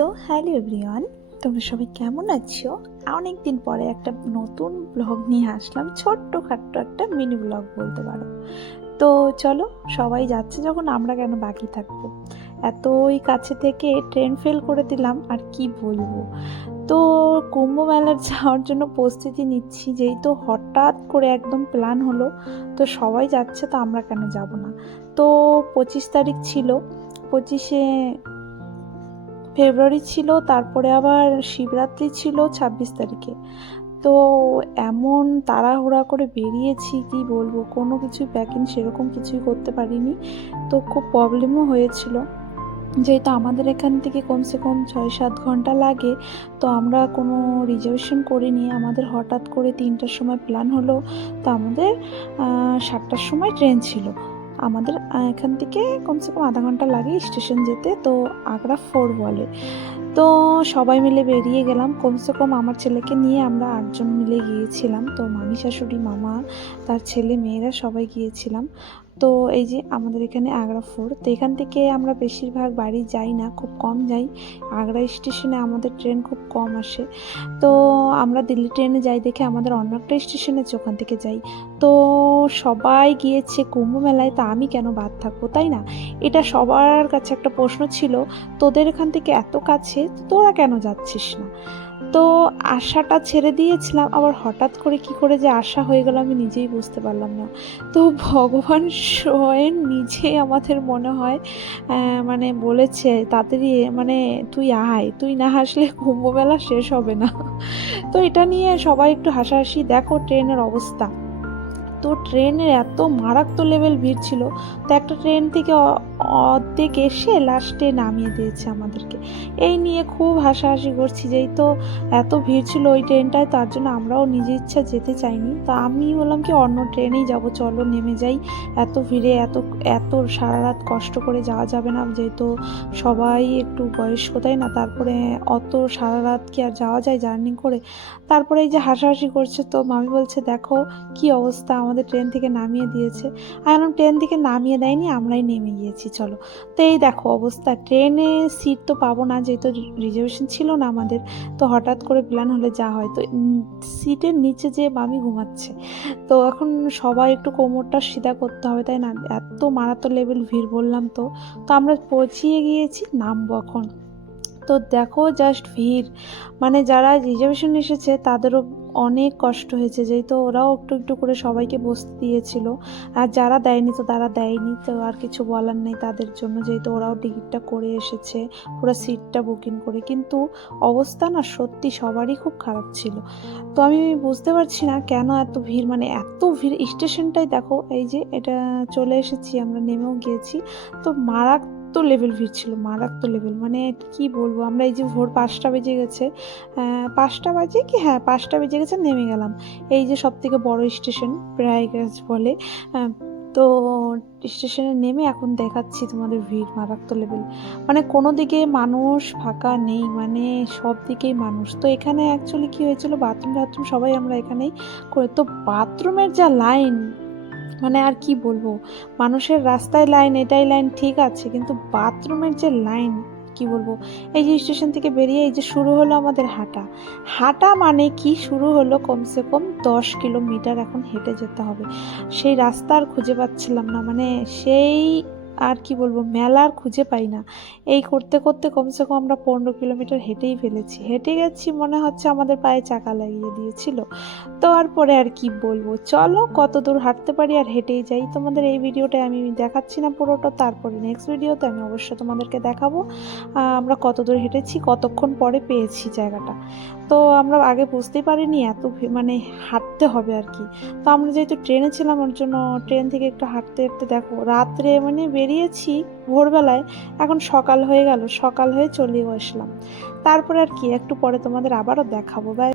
তো hello everyone, তোমরা সবাই কেমন আছো? অনেক দিন পরে একটা নতুন ব্লগ নিয়ে আসলাম, ছোট্টখাট্ট একটা মিনি ব্লগ বলতে পারো। তো চলো, সবাই যাচ্ছে যখন আমরা কেন বাকি থাকবো। এতই কাছে থেকে ট্রেন ফেল করে দিলাম, আর কি বলবো। তো কুম্ভ মেলার যাওয়ার জন্য প্রস্তুতি নিচ্ছি, যেই তো হঠাৎ করে একদম প্ল্যান হলো, তো সবাই যাচ্ছে তো আমরা কেন যাব না। তো 25 তারিখ ছিল, 25শে ফেব্রুয়ারি ছিল, তারপরে আবার শিবরাত্রি ছিল 26 তারিখে। তো এমন তাড়াহুড়া করে বেরিয়েছি, কি বলবো, কোনো কিছুই প্যাকিং সেরকম কিছুই করতে পারিনি। তো খুব প্রবলেমও হয়েছিল, যেহেতু আমাদের এখান থেকে কমসে কম 6-7 ঘন্টা লাগে। তো আমরা কোনো রিজার্ভেশন করিনি, আমাদের হঠাৎ করে 3টার সময় প্ল্যান হলো। তো আমাদের 7টার সময় ট্রেন ছিল। আমাদের এখান থেকে কমসে কম আধা ঘন্টা লাগে স্টেশন যেতে, তো আগ্রা ফোর্ট বলে। তো সবাই মিলে বেরিয়ে গেলাম, কমসে কম আমার ছেলেকে নিয়ে আমরা 8জন মিলে গিয়েছিলাম। তো মামি শাশুড়ি, মামা, তার ছেলে মেয়েরা সবাই গিয়েছিলাম। তো এই যে আমাদের এখানে আগ্রা ফোর্ট, তো এখান থেকে আমরা বেশিরভাগ বাড়ি যাই না, খুব কম যাই। আগ্রা স্টেশনে আমাদের ট্রেন খুব কম আসে। তো আমরা দিল্লি ট্রেনে যাই দেখে আমাদের অন্য একটা স্টেশন আছে, ওখান থেকে যাই। তো সবাই গিয়েছে কুম্ভ মেলায়, তা আমি কেন বাদ থাকবো, তাই না? এটা সবার কাছে একটা প্রশ্ন ছিল, তোদের এখান থেকে এত কাছে, তোরা কেন যাচ্ছিস না? তো আশাটা ছেড়ে দিয়েছিলাম, আবার হঠাৎ করে কি করে যে আশা হয়ে গেল আমি নিজেই বুঝতে পারলাম না। তো ভগবান স্বয়ং নিজেই আমাদের মনে হয় মানে বলেছে তাড়াতাড়ি, মানে তুই আয়, তুই না আসলে কুম্ভমেলা শেষ হবে না। তো এটা নিয়ে সবাই একটু হাসাহাসি। দেখো ট্রেনের অবস্থা, তো ট্রেনের এত মারাত্মক লেভেল ভিড় ছিল। তো একটা ট্রেন থেকে অর্ধেক এসে লাস্টে নামিয়ে দিয়েছে আমাদেরকে। এই নিয়ে খুব হাসাহাসি করছি, যেই তো এত ভিড় ছিল ওই ট্রেনটায়, তার জন্য আমরাও নিজে ইচ্ছা যেতে চাইনি। তো আমি বললাম কি অন্য ট্রেনেই যাব, চলো নেমে যাই। এত ভিড়ে এত এত সারা রাত কষ্ট করে যাওয়া যাবে না, যেহেতু সবাই একটু বয়স্ক, তাই না? তারপরে অত সারা রাত কি আর যাওয়া যায় জার্নি করে। তারপরে এই যে হাসাহাসি করছে, তো মামি বলছে দেখো কি অবস্থা, আমাদের ট্রেন থেকে নামিয়ে দিয়েছে। আর ট্রেন থেকে নামিয়ে দেয়নি, আমরাই নেমে গিয়েছি, চলো। তো এই দেখো অবস্থা, ট্রেনে সিট তো পাবো না, যেহেতু রিজার্ভেশন ছিল না আমাদের। তো হঠাৎ করে প্ল্যান হলে যা হয়, তো সিটের নিচে যে মামি ঘুমাচ্ছে। তো এখন সবাই একটু কোমরটা সিধা করতে হবে, তাই না? এত মারাত্মক লেভেল ভিড় বললাম তো। তো আমরা পৌঁছিয়ে গিয়েছি, নামবো এখন। তো দেখো জাস্ট ভিড়, মানে যারা রিজার্ভেশন এসেছে তাদেরও অনেক কষ্ট হয়েছে, যেহেতু ওরাও একটু একটু করে সবাইকে বসতে দিয়েছিল। আর যারা দেয়নি তো তারা দেয়নি, তো আর কিছু বলার নেই তাদের জন্য, যেহেতু ওরাও টিকিটটা করে এসেছে, পুরো সিটটা বুকিং করে। কিন্তু অবস্থা না সত্যি সবারই খুব খারাপ ছিল। তো আমি বুঝতে পারছি না কেন এত ভিড়, মানে এত ভিড়। স্টেশনটাই দেখো, এই যে এটা চলে এসেছি, আমরা নেমেও গিয়েছি। তো মারাত্মক লেভেল ভিড় ছিল, মারাত্মক লেভেল, মানে কি বলবো। আমরা এই যে ভোর 5টা বেজে গেছে, 5টা বাজে কি, হ্যাঁ 5টা বেজে গেছে, নেমে গেলাম। এই যে সব থেকে বড় স্টেশন প্রয়াগরাজ বলে। তো স্টেশনে নেমে এখন দেখাচ্ছি তোমাদের ভিড় মারাত্মক লেভেল, মানে কোনো দিকে মানুষ ফাঁকা নেই, মানে সব দিকেই মানুষ। তো এখানে অ্যাকচুয়ালি কি হয়েছিল, বাথরুম সবাই আমরা এখানেই করে। তো বাথরুমের যা লাইন, মানে আর কি বলবো। মানুষের রাস্তায় লাইন, এটাই লাইন ঠিক আছে, কিন্তু বাথরুমের যে লাইন, কি বলবো। এই যে স্টেশন থেকে বেরিয়ে এই যে শুরু হলো আমাদের হাঁটা। হাঁটা মানে কি, শুরু হলো কমসে কম 10 কিলোমিটার, এখন হেঁটে যেতে হবে। সেই রাস্তা আর খুঁজে পাচ্ছিলাম না, মানে সেই আর কি বলবো, মেলা আর খুঁজে পাই না। এই করতে করতে কমসে কম আমরা 15 কিলোমিটার হেঁটেই ফেলেছি, হেঁটে গেছি, মনে হচ্ছে আমাদের পায়ে চাকা লাগিয়ে দিয়েছিল। তো আর পরে আর কি বলবো, চলো কত দূর হাঁটতে পারি আর হেঁটেই যাই। তোমাদের এই ভিডিওটায় আমি দেখাচ্ছি না পুরোটা, তারপরে নেক্সট ভিডিওতে আমি অবশ্যই তোমাদেরকে দেখাবো আমরা কত দূর হেঁটেছি, কতক্ষণ পরে পেয়েছি জায়গাটা। তো আমরা আগে বুঝতেই পারিনি এত মানে হাঁটতে হবে আর কি। তো আমরা যেহেতু ট্রেনে ছিলাম, ওর জন্য ট্রেন থেকে একটু হাঁটতে হাঁটতে দেখো রাত্রে মানে বেরিয়েছি ভোরবেলায়, এখন সকাল হয়ে গেল, সকাল হয়ে চলেও আসলাম। তারপরে আর কি, একটু পরে তোমাদের আবারও দেখাবো। বাই।